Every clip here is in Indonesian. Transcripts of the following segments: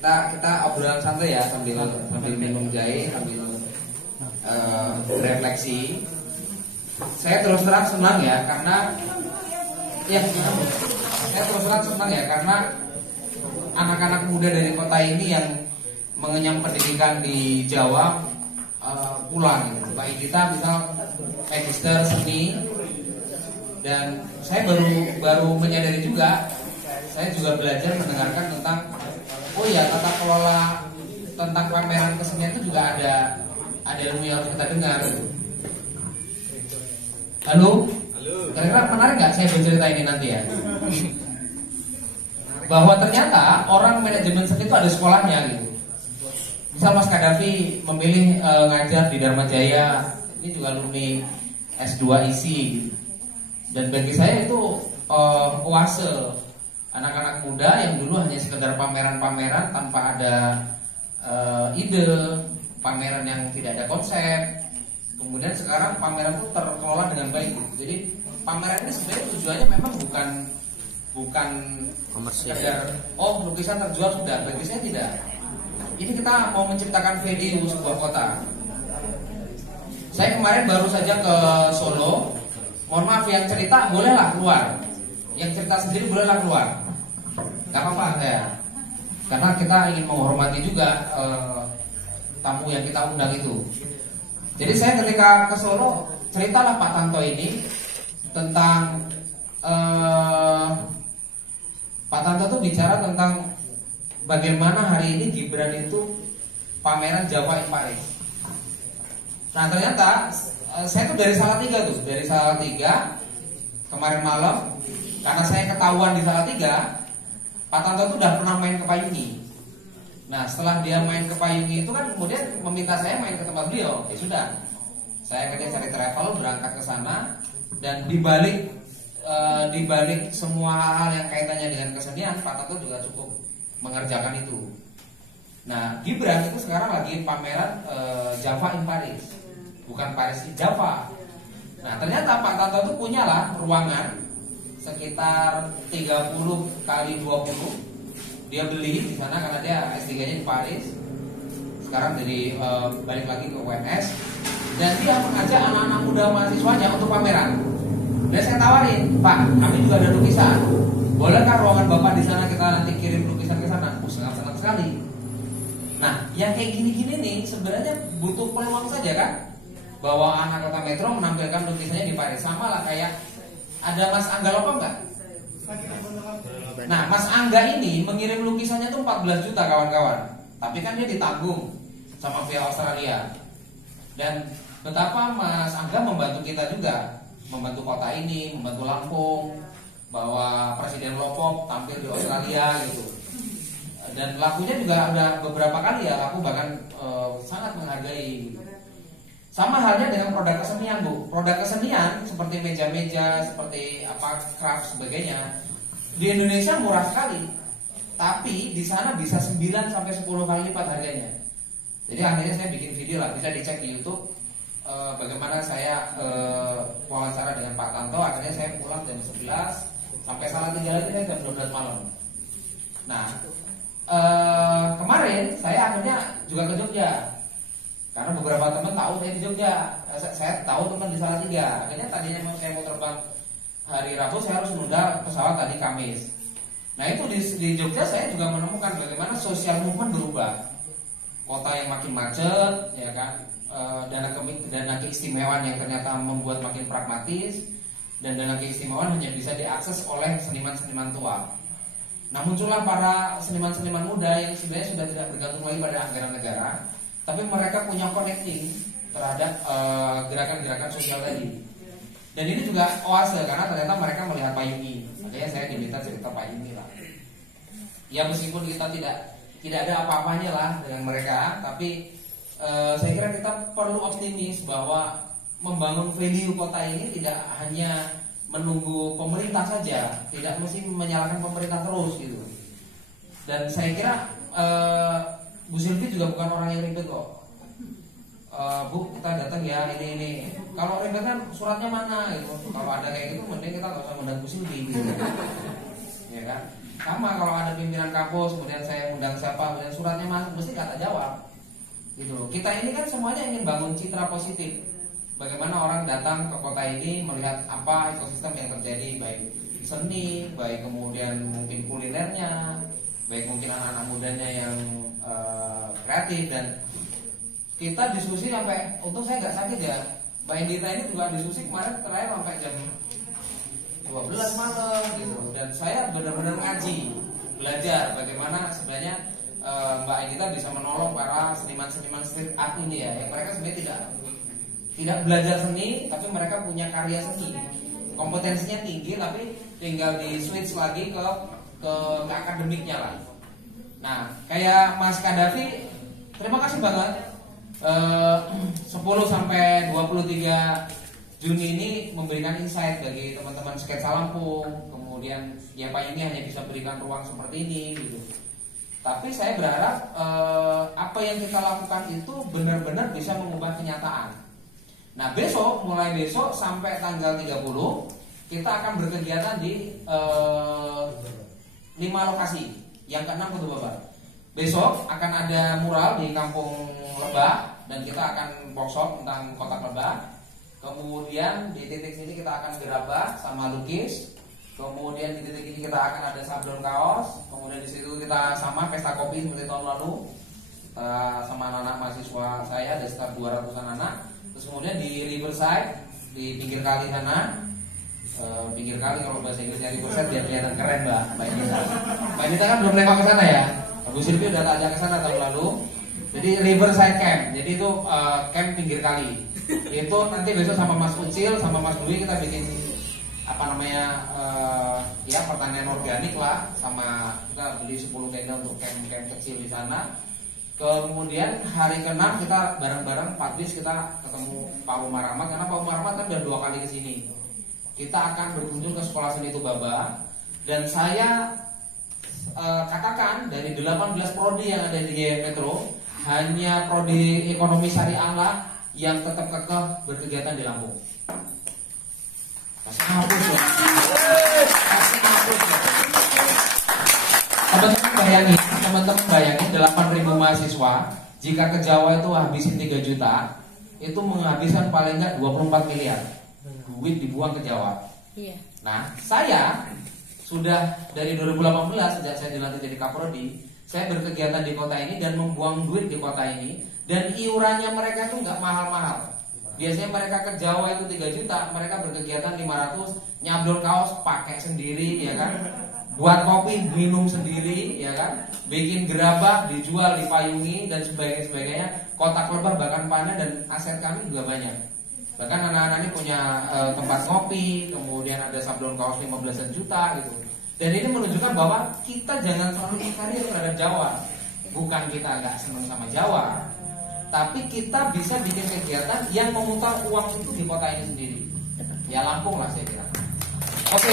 kita obrolan santai ya sambil minum jahe, sambil refleksi. Saya terus terang senang ya karena anak-anak muda dari kota ini yang mengenyam pendidikan di Jawa pulang. Baik kita misal magister seni, dan saya baru menyadari juga, saya juga belajar mendengarkan tentang tata kelola tentang pameran kesenian itu juga ada ilmu yang harus kita dengar. Halo? Kira-kira menarik nggak saya bercerita ini nanti ya? Bahwa ternyata orang manajemen seni itu ada sekolahnya gitu. Misal Mas Kadafi memilih ngajar di Dharma Jaya, ini juga alumni S2 ISI gitu. Dan bagi saya itu oase anak-anak muda yang dulu hanya sekedar pameran-pameran tanpa ada ide, pameran yang tidak ada konsep. Kemudian sekarang pameran itu terkelola dengan baik. Jadi pameran ini sebenarnya tujuannya memang bukan sekedar lukisan terjual sudah. Bagi saya tidak. Ini kita mau menciptakan value sebuah kota. Saya kemarin baru saja ke Solo. Mohon maaf, yang cerita bolehlah keluar, yang cerita sendiri bolehlah keluar. Gak apa-apa saya, karena kita ingin menghormati juga tamu yang kita undang itu. Jadi saya ketika ke Solo ceritalah Pak Tanto ini tentang Pak Tanto tuh bicara tentang bagaimana hari ini Gibran itu pameran Java in Paris. Nah ternyata saya tuh dari Salatiga kemarin malam, karena saya ketahuan di Salatiga, Pak Tanto tuh udah pernah main ke Payungi. Nah setelah dia main ke Payungi itu kan kemudian meminta saya main ke tempat beliau. Ya sudah, saya kerja cari travel, berangkat ke sana, dan dibalik semua hal yang kaitannya dengan kesenian, Pak Tanto juga cukup mengerjakan itu. Nah Gibran itu sekarang lagi pameran Java in Paris, bukan Paris di Java. Nah ternyata Pak Tanto itu punyalah ruangan sekitar 30 kali 20. Dia beli di sana karena dia S3-nya di Paris. Sekarang jadi balik lagi ke UNS, dan dia mengajak anak-anak muda mahasiswanya untuk pameran. Dan saya tawarin, Pak, kami juga ada lukisan. Bolehkah ruangan Bapak di sana kita nanti kirim lukisan ke sana? Sangat senang sekali. Nah, yang kayak gini-gini nih sebenarnya butuh peluang saja kan, bahwa anak kota Metro menampilkan lukisannya di Paris. Sama lah kayak ada Mas Angga Lopo enggak? Nah, Mas Angga ini mengirim lukisannya tuh 14 juta kawan-kawan. Tapi kan dia ditanggung sama pihak Australia. Dan betapa Mas Angga membantu kita juga, membantu kota ini, membantu Lampung, bahwa Presiden Lopo tampil di Australia gitu. Dan lakunya juga ada beberapa kali ya, aku bahkan sangat menghargai. Sama halnya dengan produk kesenian, Bu. Produk kesenian seperti meja-meja, seperti craft sebagainya, di Indonesia murah sekali. Tapi di sana bisa 9 sampai 10 kali lipat harganya. Jadi akhirnya saya bikin video lah, bisa dicek di YouTube bagaimana saya wawancara dengan Pak Tanto. Akhirnya saya pulang jam 11 sampai Salatiga lagi jam 12 malam. Nah, kemarin saya akhirnya juga ke Jogja. Karena beberapa teman tahu saya di Jogja, saya tahu teman di Salatiga. Akhirnya tadinya saya mau terbang hari Rabu, saya harus menunda pesawat tadi Kamis. Nah itu di Jogja saya juga menemukan bagaimana sosial movement berubah. Kota yang makin macet, ya kan, dana keistimewaan yang ternyata membuat makin pragmatis, dan dana keistimewaan hanya bisa diakses oleh seniman-seniman tua. Nah muncullah para seniman-seniman muda yang sebenarnya sudah tidak bergantung lagi pada anggaran negara, tapi mereka punya connecting terhadap gerakan-gerakan sosial tadi. Dan ini juga oase karena ternyata mereka melihat Payungi. Makanya saya diminta cerita Payungi lah. Ya meskipun kita tidak ada apa-apanya lah dengan mereka, tapi saya kira kita perlu optimis bahwa membangun value kota ini tidak hanya menunggu pemerintah saja, tidak mesti menyalahkan pemerintah terus gitu. Dan saya kira Bu Sylvie juga bukan orang yang ribet kok. Bu, kita datang ya ini. Kalau ribet kan suratnya mana gitu. Kalau ada kayak gitu mending kita nggak usah undang Bu Sylvie gitu. Ya kan? sama kalau ada pimpinan kampus, kemudian saya undang siapa, kemudian suratnya masuk, mesti kata jawab. Gitu loh. Kita ini kan semuanya ingin bangun citra positif. Bagaimana orang datang ke kota ini melihat apa ekosistem yang terjadi, baik seni, baik kemudian mungkin kulinernya, baik mungkin anak-anak mudanya yang kreatif. Dan kita diskusi sampai, untung saya nggak sakit ya, Mbak Indita ini juga diskusi kemarin terakhir sampai jam 12 malam gitu. Dan saya benar-benar ngaji, belajar bagaimana sebenarnya Mbak Indita bisa menolong para seniman-seniman street art ini ya, yang mereka sebenarnya tidak belajar seni, tapi mereka punya karya seni, kompetensinya tinggi, tapi tinggal di switch lagi ke akademiknya lah. Nah, kayak Mas Kadafi, terima kasih banget. 10 sampai 23 Juni ini memberikan insight bagi teman-teman sketsa Lampung. Kemudian ya Pak ini hanya bisa berikan ruang seperti ini gitu. Tapi saya berharap apa yang kita lakukan itu benar-benar bisa mengubah kenyataan. Nah besok, mulai besok sampai tanggal 30 kita akan berkegiatan di 5 lokasi. Yang ke-6 Kutu Babar. Besok akan ada mural di Kampung Lebah dan kita akan workshop tentang kotak lebah. Kemudian di titik sini kita akan gerabah sama lukis. Kemudian di titik ini kita akan ada sablon kaos. Kemudian di situ kita sama pesta kopi seperti tahun lalu. Sama anak-anak mahasiswa saya ada sekitar 200-an anak. Terus kemudian di Riverside di pinggir kali sana. Pinggir kali kalau bahasa Inggrisnya Riverside biar kelihatan keren Mbak Indita. Mbak Indita kan belum nengok ke sana ya. Bu Silvi udah tak ajak ke sana tahun lalu. Jadi Riverside Camp. Jadi itu camp pinggir kali. Itu nanti besok sama Mas Ucil sama Mas Dwi kita bikin apa namanya ya pertanian organik lah, sama kita beli 10 tenda untuk camp kecil di sana. Kemudian hari ke-6 kita bareng-bareng 4 bis kita ketemu Pak Umar Ahmad, karena Pak Umar Ahmad kan udah 2 kali ke sini. Kita akan berkunjung ke Sekolah Seni Tubaba dan saya katakan dari 18 prodi yang ada di GM Metro, hanya prodi ekonomi syariah lah yang tetap kekeh berkegiatan di Lampung. Kasih hapus ya. Kasih hapus ya. Teman-teman bayangin 8.000 mahasiswa, jika ke Jawa itu habisin 3 juta, itu menghabiskan paling enggak 24 miliar. Duit dibuang ke Jawa. Iya. Nah, saya sudah dari 2018 sejak saya dilantik jadi Kaprodi, saya berkegiatan di kota ini dan membuang duit di kota ini, dan iurannya mereka itu nggak mahal-mahal. Biasanya mereka ke Jawa itu 3 juta, mereka berkegiatan 500, nyablon kaos pakai sendiri ya kan, buat kopi minum sendiri ya kan, bikin gerabah dijual, dipayungi dan sebagainya. Kotak lebah bahkan panen, dan aset kami juga banyak. Bahkan anak-anak ini punya tempat ngopi, kemudian ada sablon kaos 15 juta gitu. Dan ini menunjukkan bahwa kita jangan terlalu ingkari terhadap Jawa. Bukan kita nggak senang sama Jawa, tapi kita bisa bikin kegiatan yang memutar uang itu di kota ini sendiri. Ya Lampung lah saya kira. Oke,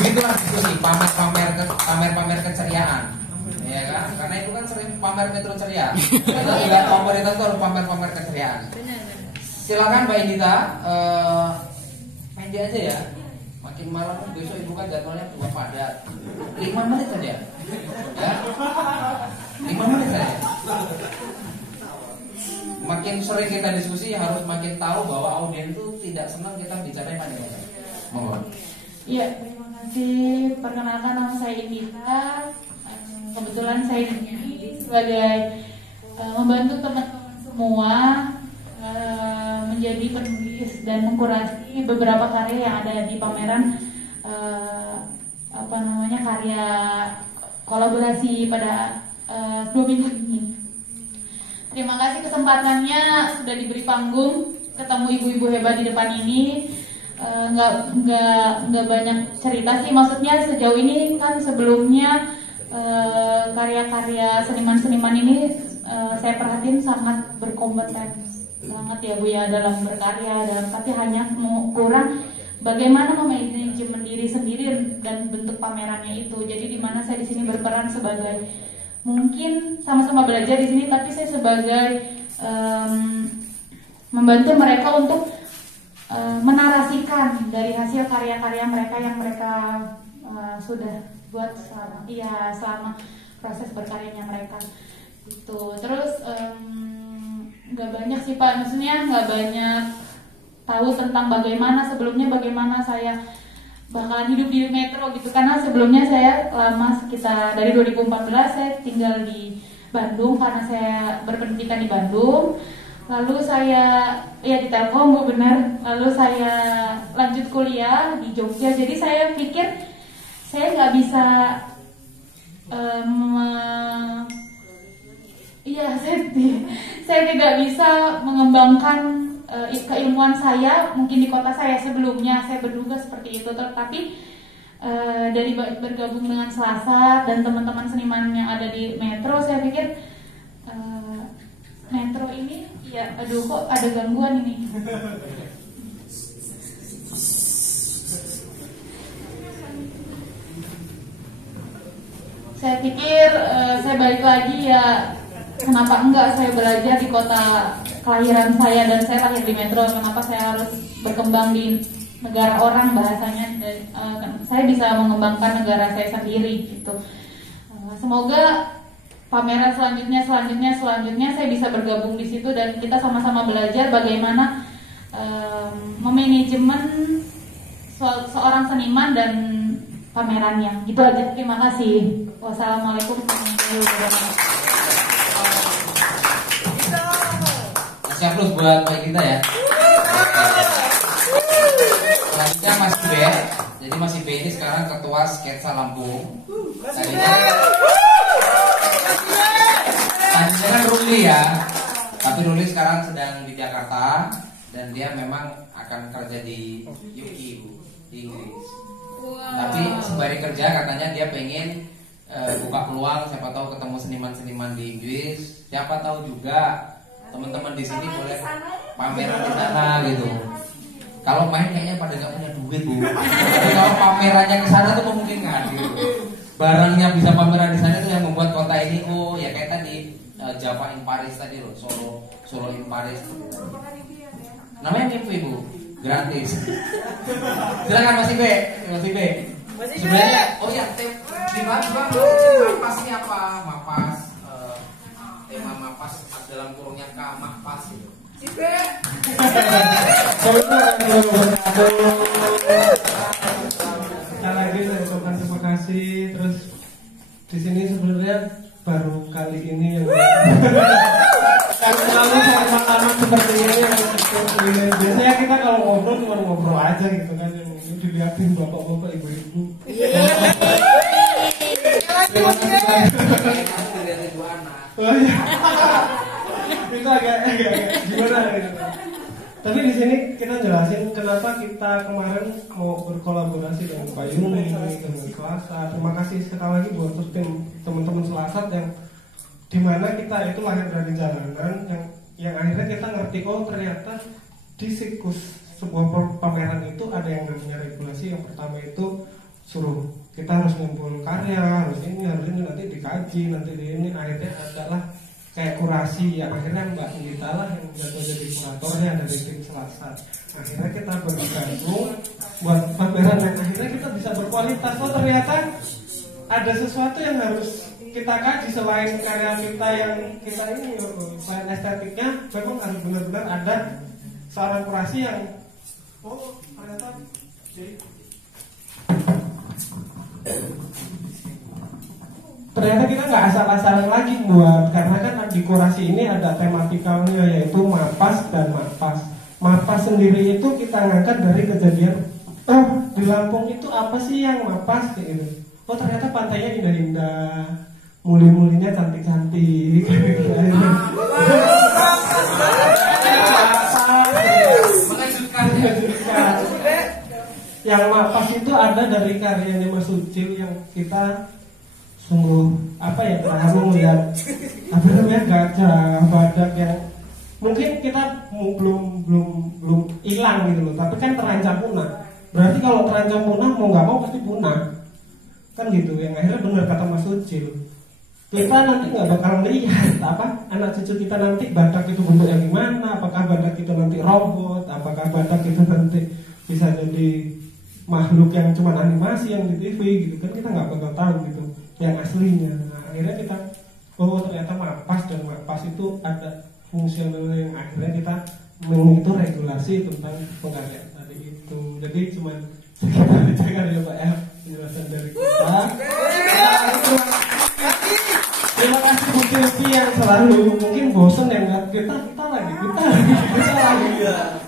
begitulah diskusi pamer keceriaan. Ya kan? Karena itu kan sering pamer Metro Ceria. Kita juga pemerintah itu harus pamer keceriaan. Silakan Mbak Indita, pendek aja ya. Makin malam besok ibu kan jadwalnya juga padat. 5 menit saja. Ya. 5 menit saja. Makin sering kita diskusi harus makin tahu bahwa audiens itu tidak senang kita bicara panjang-panjang. Mohon. Iya, terima kasih. Perkenalkan nama saya Indita. Kebetulan saya di sini sebagai membantu teman-teman semua menjadi penulis dan mengkurasi beberapa karya yang ada di pameran karya kolaborasi pada 2 minggu ini. Terima kasih kesempatannya sudah diberi panggung, ketemu ibu-ibu hebat di depan ini. Nggak banyak cerita sih, maksudnya sejauh ini kan sebelumnya karya-karya seniman-seniman ini saya perhatiin sangat berkompeten banget ya Bu ya dalam berkarya, tapi hanya kurang bagaimana memanajemen diri sendiri dan bentuk pamerannya itu. Jadi di mana saya di sini berperan sebagai mungkin sama-sama belajar di sini, tapi saya sebagai membantu mereka untuk menarasikan dari hasil karya-karya mereka yang mereka sudah buat selama proses berkaryanya mereka gitu. Terus nggak banyak sih Pak, maksudnya nggak banyak tahu tentang bagaimana saya bakalan hidup di Metro gitu, karena sebelumnya saya lama sekitar dari 2014 saya tinggal di Bandung karena saya berpendidikan di Bandung. Lalu saya di Telkom, Bu, benar. Lalu saya lanjut kuliah di Jogja. Jadi saya pikir saya nggak bisa saya tidak bisa mengembangkan keilmuan saya mungkin di kota saya sebelumnya. Saya berduga seperti itu, tetapi dari bergabung dengan Selasat dan teman-teman seniman yang ada di Metro, saya pikir Metro ini kok ada gangguan ini. Saya pikir saya balik lagi kenapa enggak saya belajar di kota kelahiran saya, dan saya lahir di Metro, kenapa saya harus berkembang di negara orang, bahasanya saya bisa mengembangkan negara saya sendiri gitu. Semoga pameran selanjutnya saya bisa bergabung di situ dan kita sama-sama belajar bagaimana memanajemen seorang seniman dan pamerannya. Gitu aja. Terima kasih. Wassalamualaikum warahmatullahi wabarakatuh. Siap plus buat baik kita ya. Selanjutnya Mas B. Jadi Mas B ini sekarang ketua sketsa Lampung. Tadinya kan Ruli ya, tapi Ruli sekarang sedang di Jakarta dan dia memang akan kerja di UK, Bu, di Inggris. Tapi sembari kerja katanya dia pengen buka peluang, siapa tahu ketemu seniman-seniman di Inggris, siapa tahu juga teman-teman di sini boleh pameran di sana gitu. Kalau main kayaknya pada nggak punya duit, Bu. Tapi kalau pamerannya ke sana tuh memungkinkan gitu. Barangnya bisa pameran di sana itu yang membuat kota ini ya kayak tadi Java in Paris tadi loh, Solo in Paris. Namanya mimpi, Bu. Gratis. Silakan Mas Ibe. Sebenarnya di Mapas ini apa? Mapas tema Mapas dalam kurungnya Mapas gitu. Ibe. Lagi saya ucapkan terima kasih. Terus di sini sebenarnya baru kali ini yang selalu saya makanan seperti ini. Biasanya kita kalau ngobrol cuma ngobrol aja gitu kan, yang ini dilihatin bapak-bapak, ibu-ibu. Itu agak gimana gitu. Tapi di sini kita jelasin kenapa kita kemarin mau berkolaborasi dengan Pak Yuni, dengan Selasat. Terima kasih sekali lagi buat tim teman-teman Selasat yang dimana kita itu lahir dari jalanan, yang akhirnya kita ngerti ternyata di siklus sebuah pameran itu ada yang namanya regulasi. Yang pertama itu suruh kita harus ngumpul karya, harus ini nanti dikaji, nanti ini akhirnya adalah kayak kurasi ya, akhirnya Mbak Gita lah yang jadi kuratornya dari tim Selasat. Akhirnya kita bergabung buat pameran dan akhirnya kita bisa berkualitas. Ternyata ada sesuatu yang harus kita kaji selain karya kita yang kita ini, selain estetiknya, memang harus benar-benar ada seorang kurasi yang ternyata ternyata kita nggak asal-asalan lagi buat, karena kan di kurasi ini ada tematikalnya, yaitu Mapas dan Mapas. Mapas sendiri itu kita ngangkat dari kejadian di Lampung itu apa sih yang Mapas gitu. Ternyata pantainya indah-indah, muli-mulinya cantik-cantik. Yang Mapas itu ada dari karyanya Mas Ucil yang kita sungguh terharu melihat gajah badak yang mungkin kita belum hilang gitu loh, tapi kan terancam punah. Berarti kalau terancam punah mau nggak mau pasti punah kan gitu. Yang akhirnya benar kata Mas Ucil, kita nanti nggak bakal melihat apa anak cucu kita nanti badak itu bentuknya gimana, apakah badak itu nanti robot, apakah badak itu nanti bisa jadi makhluk yang cuma animasi yang di TV gitu kan, kita nggak bakal tahu gitu yang aslinya. Nah, akhirnya kita ternyata mapas, dan mapas itu ada fungsionalnya yang akhirnya kita menghitung regulasi tentang penghargaan tadi itu. Jadi cuma sekitar aja kali ya Pak ya penjelasan dari kita. Terima kasih Bu Silvi yang selalu mungkin bosan ya nggak kita lagi.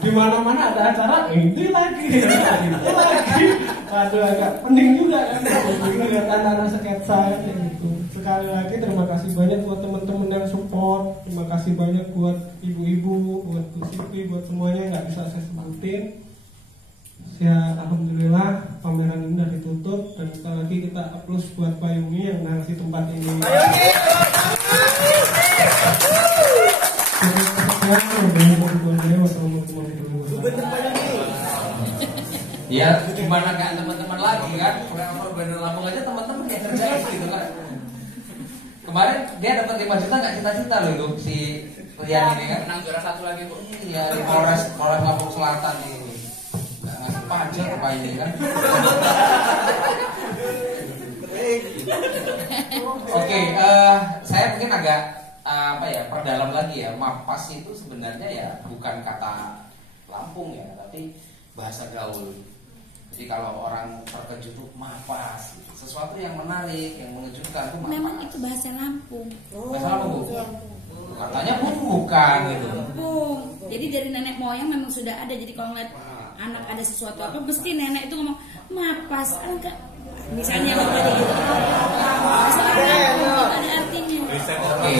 Di mana-mana ada acara ini lagi. Waduh agak pening juga kan lihat anak-anak sketsa gitu. Sekali lagi terima kasih banyak buat teman-teman yang support. Terima kasih banyak buat ibu-ibu, buat Bu Silvi, buat semuanya nggak bisa saya sebutin. Ya alhamdulillah pameran ini sudah ditutup, dan sekali lagi kita aplaus buat Pak Yumi yang ngasih tempat ini. Ya gimana kan teman-teman lagi kan, bener Lampung aja teman-teman yang kerjain gitu kan. Kemarin dia dapat 5 juta nggak cita-cita loh itu si Rian ini kan. Menang juara 1 lagi Bu. Iya di Polres Lampung Selatan ini. Nggak ngasih pajak apa ini kan. Oke, saya mungkin agak perdalam lagi ya. Mapas itu sebenarnya ya bukan kata Lampung ya, tapi bahasa gaul. Jadi kalau orang terkejut tuh mapas, gitu. Sesuatu yang menarik, yang mengejutkan tuh mapas. Memang itu bahasa Lampung. Bahasa Lampung Bu? Katanya bukan gitu. Lampung. Jadi dari nenek moyang memang sudah ada. Jadi kalau ngeliat anak ada sesuatu apa, mesti nenek itu ngomong mapas, enggak. Misalnya apa gitu. Ada artinya. Oke,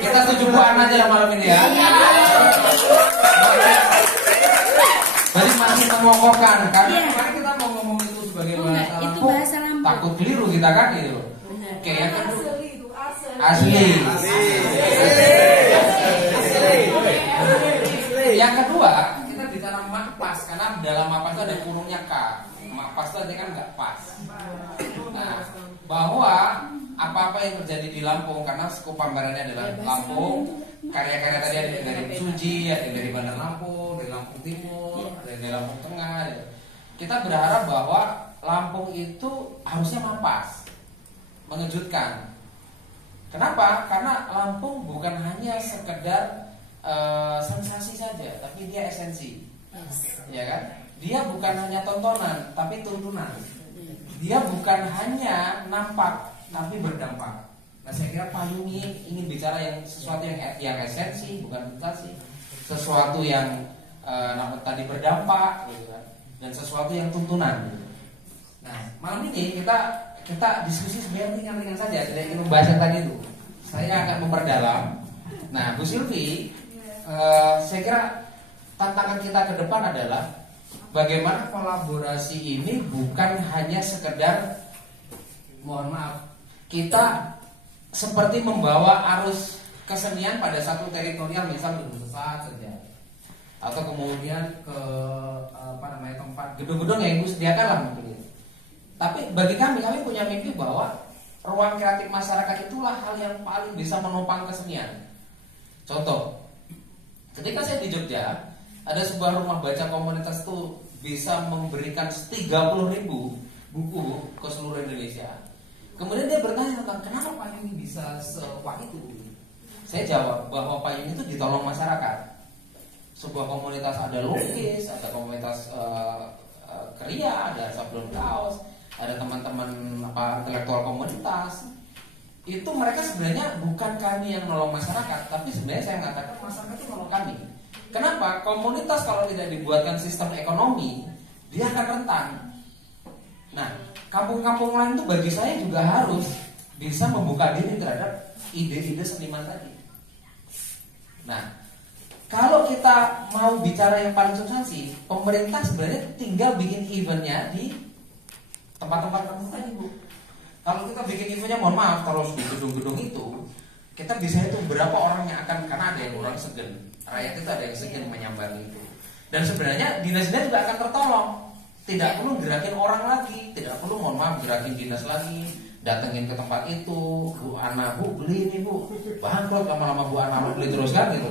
kita tujuan aja malam ini ya. Jadi masih mengokohkan karena kemarin kita mau ngomong itu sebagai bahasa Lampung. Itu bahasa Lampung. Takut keliru kita kan gitu. Oke, yang kedua asli. Yang kedua kita bicara mapas, karena dalam mapas itu ada kurungnya K. Mapas itu artinya kan nggak pas. Nah, bahwa apa-apa yang terjadi di Lampung, karena skop pamerannya adalah Lampung, karya-karya tadi ada dari Suji, ada dari Bandar Lampung, dari Lampung Timur, dari Lampung Tengah. Kita berharap bahwa Lampung itu harusnya mapas, mengejutkan. Kenapa? Karena Lampung bukan hanya sekedar sensasi saja, tapi dia esensi, ya kan? Dia bukan hanya tontonan, tapi tuntunan. Dia bukan hanya nampak, tapi berdampak. Nah, saya kira Pak Yumi ingin bicara yang sesuatu yang esensi, bukan sensasi, sesuatu yang tadi berdampak, gitu kan? Dan sesuatu yang tuntunan. Gitu. Nah, malam ini kita diskusi sebenarnya ringan-ringan saja, tidak ingin membahas yang tadi itu. Saya akan memperdalam. Nah, Bu Silvi, saya kira tantangan kita ke depan adalah bagaimana kolaborasi ini bukan hanya sekedar, mohon maaf, kita seperti membawa arus kesenian pada satu teritorial, misal Besar saja, atau kemudian ke tempat gedung-gedung yang Ibu sediakan lah mungkin. Tapi bagi kami punya mimpi bahwa ruang kreatif masyarakat itulah hal yang paling bisa menopang kesenian. Contoh, ketika saya di Jogja, ada sebuah rumah baca komunitas itu bisa memberikan 30.000 buku ke seluruh Indonesia. Kemudian dia bertanya tentang kenapa Pak Yumi bisa sekuat itu. Saya jawab bahwa Pak Yumi itu ditolong masyarakat. Sebuah komunitas ada lukis, ada komunitas kriya, ada sablon kaos, ada teman-teman intelektual komunitas. Itu mereka sebenarnya bukan kami yang nolong masyarakat, tapi sebenarnya saya mengatakan masyarakat itu nolong kami. Kenapa? Komunitas kalau tidak dibuatkan sistem ekonomi, dia akan rentan. Nah, kampung-kampung lain itu bagi saya juga harus bisa membuka diri terhadap ide-ide seniman tadi. Nah, kalau kita mau bicara yang paling substansi, pemerintah sebenarnya tinggal bikin eventnya di tempat-tempat tertentu tadi, Bu. Kalau kita bikin eventnya, mohon maaf, terus di gedung-gedung itu, kita bisa itu berapa orang yang akan, karena ada yang orang segen, rakyat itu ada yang segen menyambangi itu. Dan sebenarnya dinas-dinas juga akan tertolong. Tidak perlu gerakin orang lagi, tidak perlu, mohon maaf, gerakin dinas lagi, datengin ke tempat itu, Bu Ana, Bu beli ini Bu, bangkrut lama-lama Bu Ana beli terus kan gitu.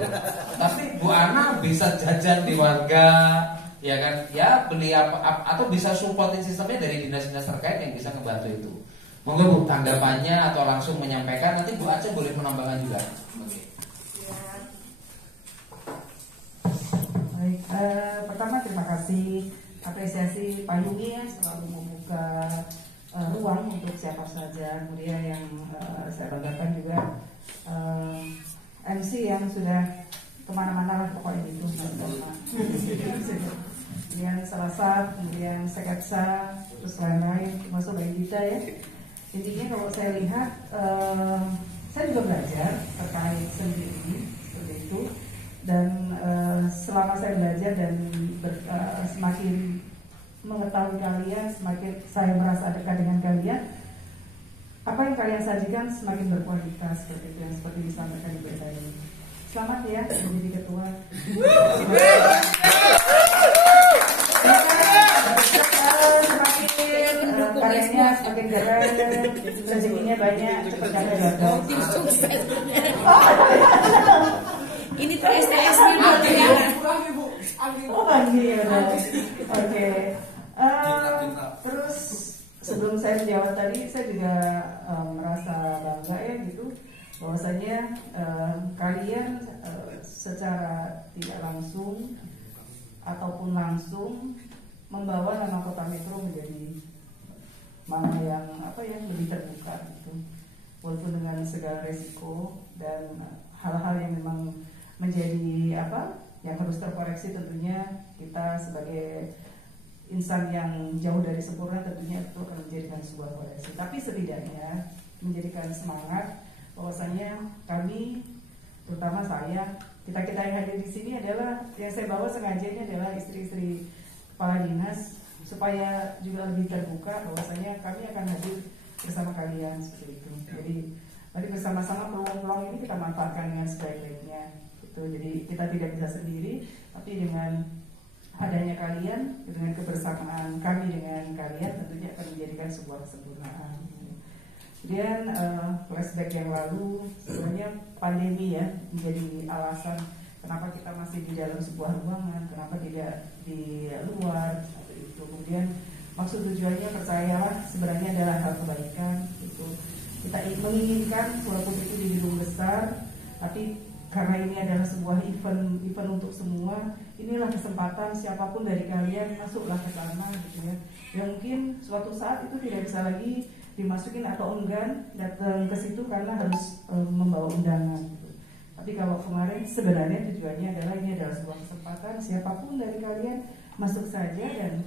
Tapi Bu Ana bisa jajan di warga, ya kan, ya beli apa atau bisa supportin sistemnya dari dinas-dinas terkait yang bisa ngebantu itu. Monggo Bu tanggapannya atau langsung menyampaikan, nanti Bu Aceh boleh menambahkan juga. Oke. Baik, pertama terima kasih, apresiasi Pak Yungi ya selalu membuka ruang untuk siapa saja. Kemudian yang saya banggakan juga MC yang sudah kemana-mana lah pokoknya itu. Kemudian Selasa, kemudian Sekatsa, terus lain-lain, termasuk Mbak Dita ya. Intinya kalau saya lihat, saya juga belajar terkait sendiri seperti itu. Dan selama saya belajar dan semakin mengetahui kalian, semakin saya merasa dekat dengan kalian, apa yang kalian sajikan semakin berkualitas seperti itu yang seperti disampaikan di berita ini. Selamat ya menjadi ketua. Semakin karyanya semakin keren, rezekinya banyak, cepat gagal. Ini tuh STS-nya ya. Oh pagi ya. Oke. Terus sebelum saya menjawab tadi, saya juga merasa bangga ya gitu, bahwasanya kalian secara tidak langsung ataupun langsung membawa nama Kota Metro menjadi mana yang lebih terbuka gitu, walaupun dengan segala resiko dan hal-hal yang memang menjadi yang harus terkoreksi. Tentunya kita sebagai insan yang jauh dari sempurna tentunya itu akan menjadikan sebuah koreksi, tapi setidaknya menjadikan semangat bahwasanya kami, terutama saya, kita yang hadir di sini adalah yang saya bawa sengajanya adalah istri-istri kepala dinas, supaya juga lebih terbuka bahwasanya kami akan hadir bersama kalian seperti itu. Jadi mari bersama-sama peluang-peluang ini kita manfaatkan dengan sebaik-baiknya. Jadi kita tidak bisa sendiri, tapi dengan adanya kalian, dengan kebersamaan kami dengan kalian, tentunya akan menjadikan sebuah kesempurnaan. Kemudian flashback yang lalu, sebenarnya pandemi ya menjadi alasan kenapa kita masih di dalam sebuah ruangan, kenapa tidak di luar seperti itu. Kemudian maksud tujuannya percayalah sebenarnya adalah hal kebaikan. Itu kita menginginkan walaupun itu di gedung besar, tapi karena ini adalah sebuah event untuk semua, inilah kesempatan siapapun dari kalian masuklah ke sana gitu ya. Yang mungkin suatu saat itu tidak bisa lagi dimasukin atau enggan datang ke situ karena harus membawa undangan gitu. Tapi kalau kemarin sebenarnya tujuannya adalah ini adalah sebuah kesempatan siapapun dari kalian masuk saja, dan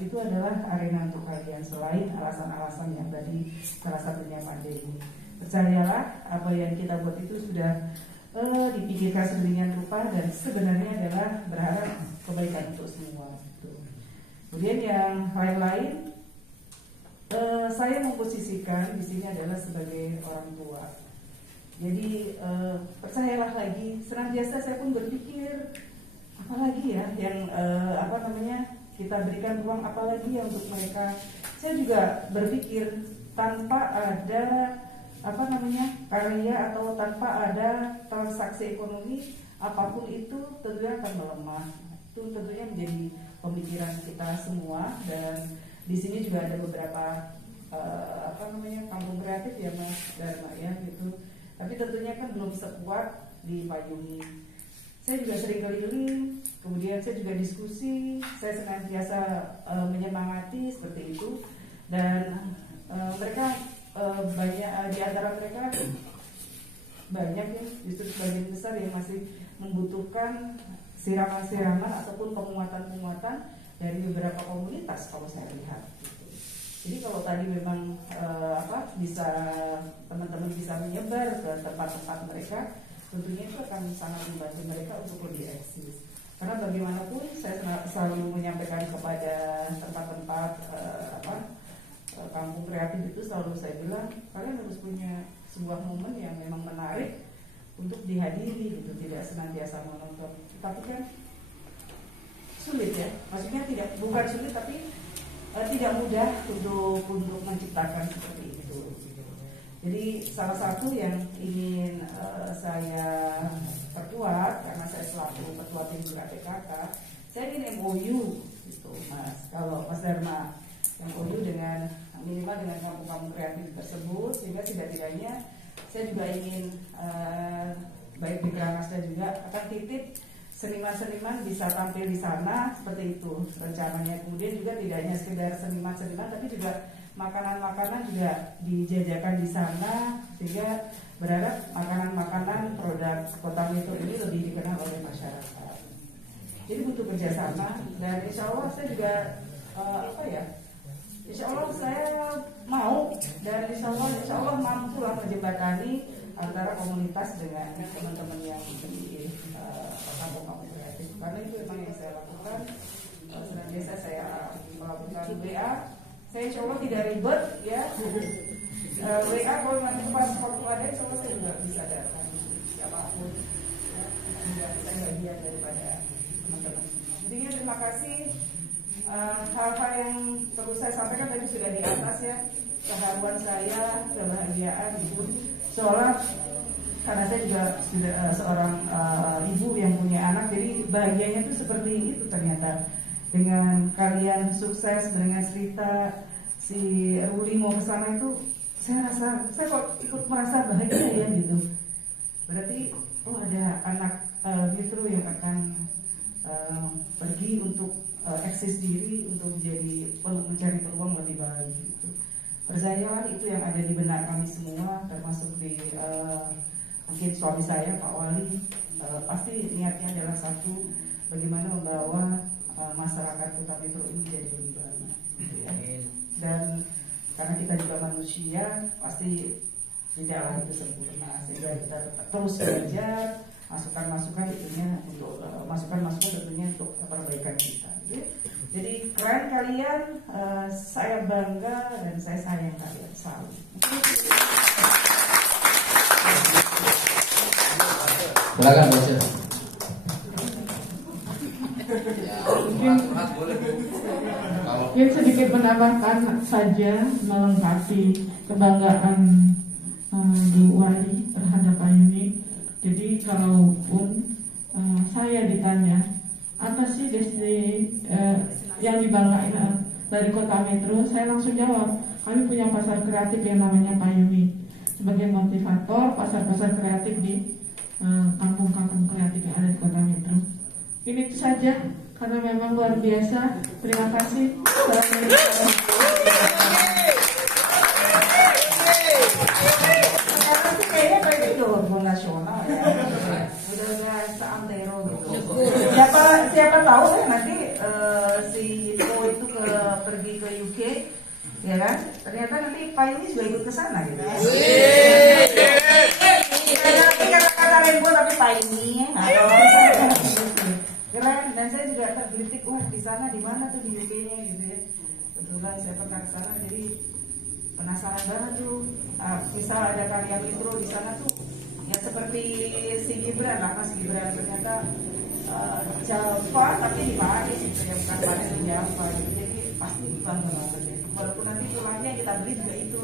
itu adalah arena untuk kalian selain alasan-alasan yang tadi salah satunya pandemi. Percayalah apa yang kita buat itu sudah dipikirkan sedemikian rupa dan sebenarnya adalah berharap kebaikan untuk semua. Kemudian yang lain-lain, saya memposisikan di sini adalah sebagai orang tua. Jadi percayalah lagi, senantiasa saya pun berpikir apalagi ya yang kita berikan ruang apalagi ya untuk mereka. Saya juga berpikir tanpa ada karya atau tanpa ada transaksi ekonomi apapun itu tentunya akan melemah. Itu tentunya menjadi pemikiran kita semua, dan di sini juga ada beberapa kampung kreatif ya Mas Dharma ya gitu. Tapi tentunya kan belum sekuat di Payungi. Saya juga sering keliling, kemudian saya juga diskusi, saya senantiasa menyemangati seperti itu, dan mereka banyak di antara mereka banyak ya justru sebagian besar yang masih membutuhkan siraman-siraman ataupun penguatan-penguatan dari beberapa komunitas kalau saya lihat gitu. Jadi kalau tadi memang bisa teman-teman bisa menyebar ke tempat-tempat mereka, tentunya itu akan sangat membantu mereka untuk lebih eksis. Karena bagaimanapun saya selalu menyampaikan kepada tempat-tempat kampung kreatif itu, selalu saya bilang kalian harus punya sebuah momen yang memang menarik untuk dihadiri gitu, tidak senantiasa menonton. Tapi kan sulit ya, maksudnya bukan sulit tapi tidak mudah untuk menciptakan seperti itu. Jadi salah satu yang ingin saya perkuat karena saya selaku ketua tim gerak PKK, saya ingin MOU gitu Mas. Kalau Mas Dharma MOU dengan minimal dengan kampung-kampung kreatif tersebut, sehingga tidak-tidaknya saya juga ingin baik di Granasda juga akan titip seniman-seniman bisa tampil di sana seperti itu rencananya. Kemudian juga tidak hanya sekedar seniman-seniman, tapi juga makanan-makanan juga dijajakan di sana, sehingga berharap makanan-makanan produk Kota Metro ini lebih dikenal oleh masyarakat. Jadi butuh kerjasama, dan insya Allah saya juga insya Allah saya mau, dan insya Allah mampu lah menjembatani antara komunitas dengan teman-teman yang di kampung-kampung kreatif. Karena itu memang yang saya lakukan. Senantiasa saya melakukan WA. Saya insya Allah tidak ribet ya. WA kalau nanti pas waktu ada, insya Allah saya juga bisa datang siapapun. Ya, saya bagian daripada teman-teman. Intinya terima kasih. Hal-hal yang perlu saya sampaikan tadi sudah di atas ya. Keharuan saya, kebahagiaan gitu. Seolah karena saya juga sudah seorang ibu yang punya anak, jadi bahagianya itu seperti itu ternyata. Dengan kalian sukses, dengan cerita si Ruli mau ke sana itu, saya kok ikut merasa bahagia ya gitu. Berarti ada anak Metro yang akan pergi untuk eksis diri, untuk mencari peluang lebih baik gitu. Percayalah itu yang ada di benak kami semua, termasuk di mungkin suami saya Pak Wali, pasti niatnya adalah satu, bagaimana membawa masyarakat Kota Metro ini menjadi lebih baik gitu ya. Dan karena kita juga manusia, pasti tidaklah itu sempurna, sehingga kita terus belajar, masukan-masukan tentunya untuk perbaikan kita gitu. Jadi keren kalian, saya bangga dan saya sayang kalian selalu. Silakan Bos. Mungkin sedikit menambahkan saja, melengkapi kebanggaan Bu Wali terhadap Ayuni. Jadi kalaupun saya ditanya apa sih yang dibanggain dari Kota Metro, saya langsung jawab, kami punya pasar kreatif yang namanya Payuni sebagai motivator pasar-pasar kreatif di kampung-kampung kreatif yang ada di Kota Metro. Ini saja karena memang luar biasa. Terima kasih. Kayaknya kayak itu logo nasional ya. Udah seantero gitu. Siapa tahu ya nanti si Po itu pergi ke UK, ya kan? Ternyata nanti Payuni juga ikut ke sana gitu ya. Nanti kata-kata Rembo tapi Payuni, keren. Dan saya juga tergelitik, wah di sana di mana tuh di UK-nya gitu ya. Kebetulan saya pernah ke sana, jadi penasaran banget tuh. Misal ada karya Metro di sana tuh, ya seperti si Gibran lah, Mas Gibran ternyata Java tapi di Paris gitu ya, bukan Paris di Java gitu. Jadi pasti bangga banget ya. Walaupun nanti pulangnya kita beli juga itu.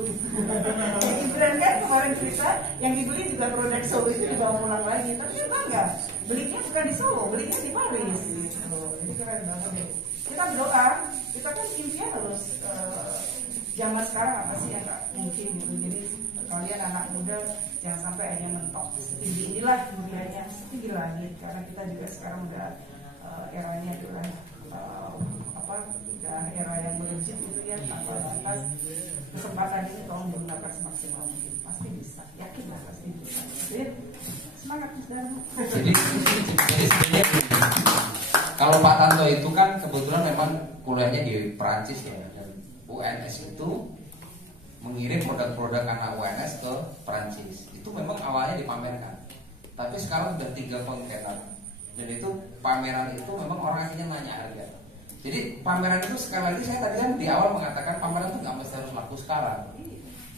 Yang Gibran kan kemarin cerita, yang dibeli juga produk Solo itu dibawa pulang lagi. Tapi bangga, belinya bukan di Solo, belinya di Paris gitu. Jadi keren banget ya. Kita berdoa, kita kan impian harus zaman sekarang apa sih yang gak mungkin gitu. Jadi kalian anak muda jangan sampai hanya mentok setinggi inilah mulianya, setinggi langit, karena kita juga sekarang udah eranya adalah udah era yang melejit gitu ya, tanpa batas. Kesempatan ini tolong digunakan semaksimal mungkin, pasti bisa, yakinlah pasti bisa. Jadi semangat saudara. Jadi sebenarnya kalau Pak Tanto itu kan kebetulan memang kuliahnya di Perancis ya, dan UNS itu mengirim produk-produk anak UNS ke Perancis. Itu memang awalnya dipamerkan, tapi sekarang sudah 3 kontainer. Dan itu pameran itu memang orang akhirnya nanya harga. Jadi pameran itu sekali lagi, saya tadi kan di awal mengatakan pameran itu nggak mesti harus laku sekarang.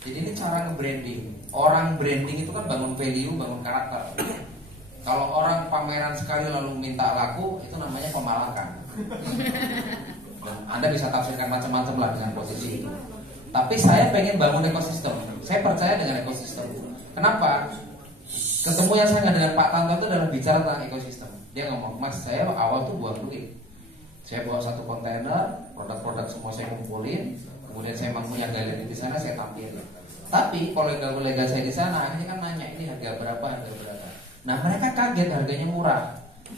Jadi ini cara nge-branding. Orang branding itu kan bangun value, bangun karakter. Kalau orang pameran sekali lalu minta laku, itu namanya pemalakan. Dan Anda bisa tafsirkan macam-macam lah dengan posisi itu. Tapi saya pengen bangun ekosistem. Saya percaya dengan ekosistem. Kenapa? Ketemu yang saya dengan Pak Tanto itu adalah bicara tentang ekosistem. Dia ngomong, Mas, saya awal tuh buang duit. Saya bawa 1 kontainer, produk-produk semua saya kumpulin, kemudian saya punya galeri di sana, saya tampil. Tapi kolega-kolega saya di sana akhirnya kan nanya, ini harga berapa, harga berapa. Nah, mereka kaget harganya murah.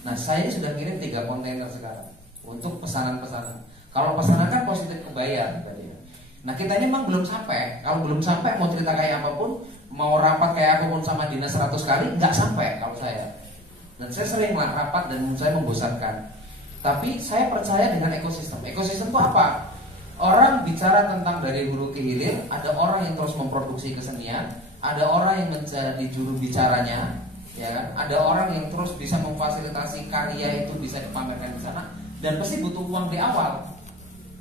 Nah, saya sudah kirim 3 kontainer sekarang untuk pesanan-pesanan. Kalau pesanan kan positif kebayar tadi. Nah, kita ini memang belum sampai. Kalau belum sampai, mau cerita kayak apapun, mau rapat kayak apapun sama dinas 100 kali, nggak sampai kalau saya. Dan saya sering rapat dan menurut saya membosankan. Tapi saya percaya dengan ekosistem. Ekosistem itu apa? Orang bicara tentang dari hulu ke hilir. Ada orang yang terus memproduksi kesenian, ada orang yang menjadi juru bicaranya, ya kan? Ada orang yang terus bisa memfasilitasi karya itu bisa dipamerkan di sana. Dan pasti butuh uang di awal.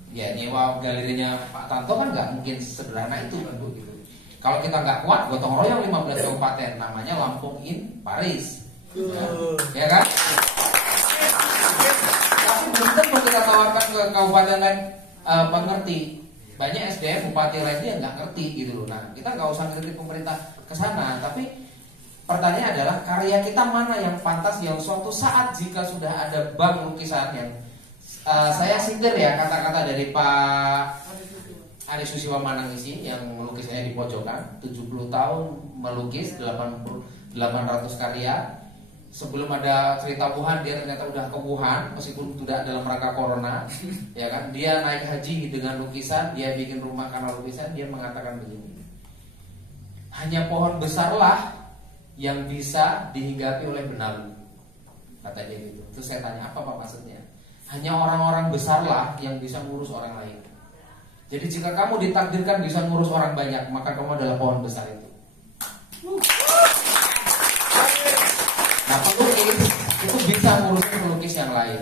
Ya, nyewa galerinya Pak Tanto kan nggak mungkin sederhana itu kan begitu. Kalau kita nggak kuat, gotong royong 15 kabupaten, namanya Lampung in Paris, ya kan? Tapi belum tentu kita tawarkan ke kabupaten lain pengerti. Banyak SDM bupati lain dia nggak ngerti gitu loh. Nah, kita nggak usah ngerti pemerintah ke sana, tapi pertanyaannya adalah karya kita mana yang pantas, yang suatu saat jika sudah ada bank lukisan yang saya sindir ya kata-kata dari Pak Adi Susiwa Manangisi yang melukisnya di pojokan, 70 tahun melukis 800 karya. Sebelum ada cerita Wuhan, dia ternyata udah ke Wuhan meskipun tidak dalam rangka corona, ya kan? Dia naik haji dengan lukisan, dia bikin rumah karena lukisan. Dia mengatakan begini, hanya pohon besarlah yang bisa dihinggapi oleh benalu, kata dia gitu. Terus saya tanya, apa Pak maksudnya? Hanya orang-orang besarlah yang bisa ngurus orang lain. Jadi jika kamu ditakdirkan bisa ngurus orang banyak, maka kamu adalah pohon besar itu. Nah, pelukis itu bisa ngurusin pelukis yang lain.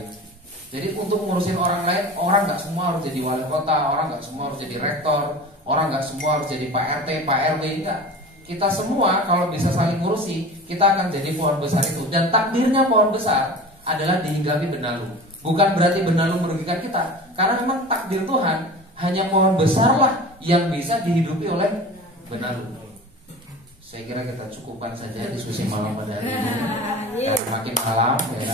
Jadi untuk ngurusin orang lain, orang nggak semua harus jadi wali kota, orang nggak semua harus jadi rektor, orang nggak semua harus jadi Pak RT, Pak RW, enggak. Kita semua kalau bisa saling ngurusi, kita akan jadi pohon besar itu. Dan takdirnya pohon besar adalah dihinggapi benalu. Bukan berarti benalu merugikan kita, karena memang takdir Tuhan hanya pohon besarlah yang bisa dihidupi oleh benalu. Saya kira kita cukupkan saja diskusi malam pada hari ini. Karena makin malam ya.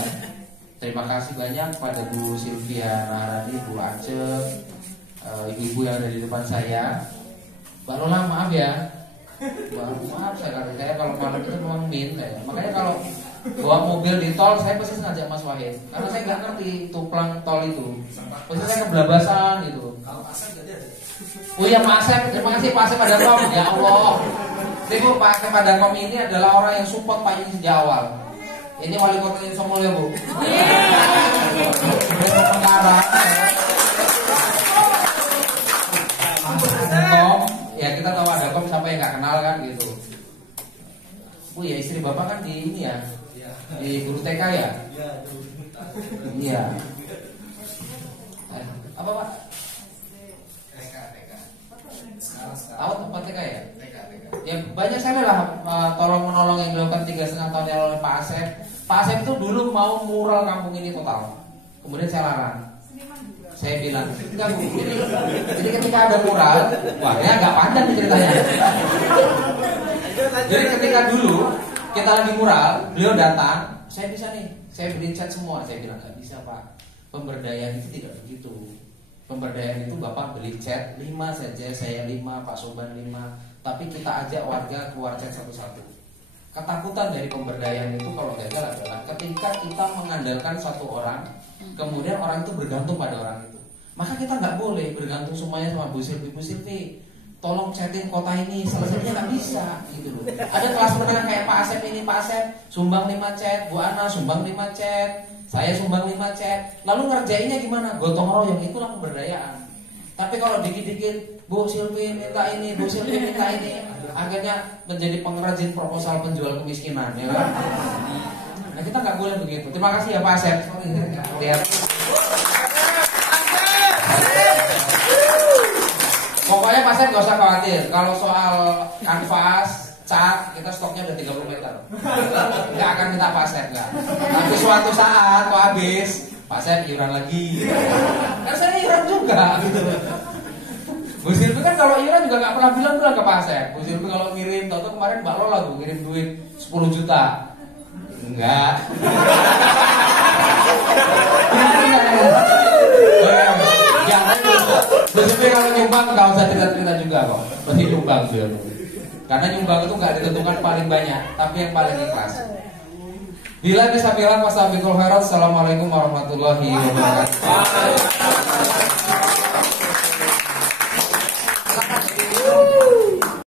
Terima kasih banyak pada Bu Sylvia Naharani, Bu Aceh, ibu-ibu yang ada di depan saya. Mbak Lola maaf ya. Maaf saya kalau malam itu memang min saya. Makanya kalau bawa mobil di tol saya pasti ngajak Mas Wahid, karena saya nggak ngerti itu plang tol itu. Pasti saya kebelabasan gitu. Oh iya Pak Asep, terima kasih Pak Asep pada kom. Ya Allah. Jadi Bu, Pak Asep pada kom ini adalah orang yang support Pak Yuni sejak awal. Ini wali kota Somol ya Bu. Kom, ya kita tahu ada kom, siapa yang nggak kenal kan gitu. Oh ya istri bapak kan di ini ya, di guru TK ya. Iya. Apa Pak? TK. Tahu tempat TK ya? Ya banyak sekali lah tolong menolong yang dilakukan 3,5 tahun yang oleh Pak Asep. Pak Asep itu dulu mau mural kampung ini total. Kemudian saya larang. Saya bilang, enggak Bu. Jadi ketika ada mural, wah ya agak panjang nih ceritanya. Jadi ketika dulu kita lagi mural, beliau datang, saya bisa nih, saya beli cat semua. Saya bilang nggak bisa Pak. Pemberdayaan itu tidak begitu. Pemberdayaan itu Bapak beli cat 5 saja, saya 5, Pak Soban 5. Tapi kita ajak warga keluar cat satu-satu. Ketakutan dari pemberdayaan itu kalau gagal adalah ketika kita mengandalkan satu orang, kemudian orang itu bergantung pada orang itu. Maka kita nggak boleh bergantung semuanya sama Bu Silvi. Tolong chatting kota ini, selesainya nggak bisa gitu loh. Ada kelas menengah kayak Pak Asep ini, Pak Asep sumbang 5 chat, Bu Ana sumbang 5 chat, saya sumbang 5 chat. Lalu ngerjainnya gimana? Gotong royong, itulah pemberdayaan. Tapi kalau dikit-dikit Bu Silvi minta ini, Bu Silvi minta ini, akhirnya menjadi pengrajin proposal penjual kemiskinan, ya kan? Nah kita nggak boleh begitu. Terima kasih ya Pak Asep. Lihat. Pokoknya Pak Asep nggak usah khawatir. Kalau soal kanvas, cat, kita stoknya udah 30 meter. Nggak akan minta Pak Asep nggak. Tapi suatu saat kok habis, Pak Asep iuran lagi. Kan saya iuran juga gitu. Bu Silvi kan kalau iuran juga nggak pernah bilang ke Pak Asep. Bu Silvi kalau ngirim, tau kemarin Mbak Lola tuh ngirim duit 10 juta. Enggak. Jangan. Bu Silvi kalau nyumbang nggak usah cerita-cerita juga kok. Pasti nyumbang dia. Karena nyumbang itu nggak ditentukan paling banyak, tapi yang paling ikhlas. Bila bisa bilang wassalamualaikum warahmatullahi wabarakatuh.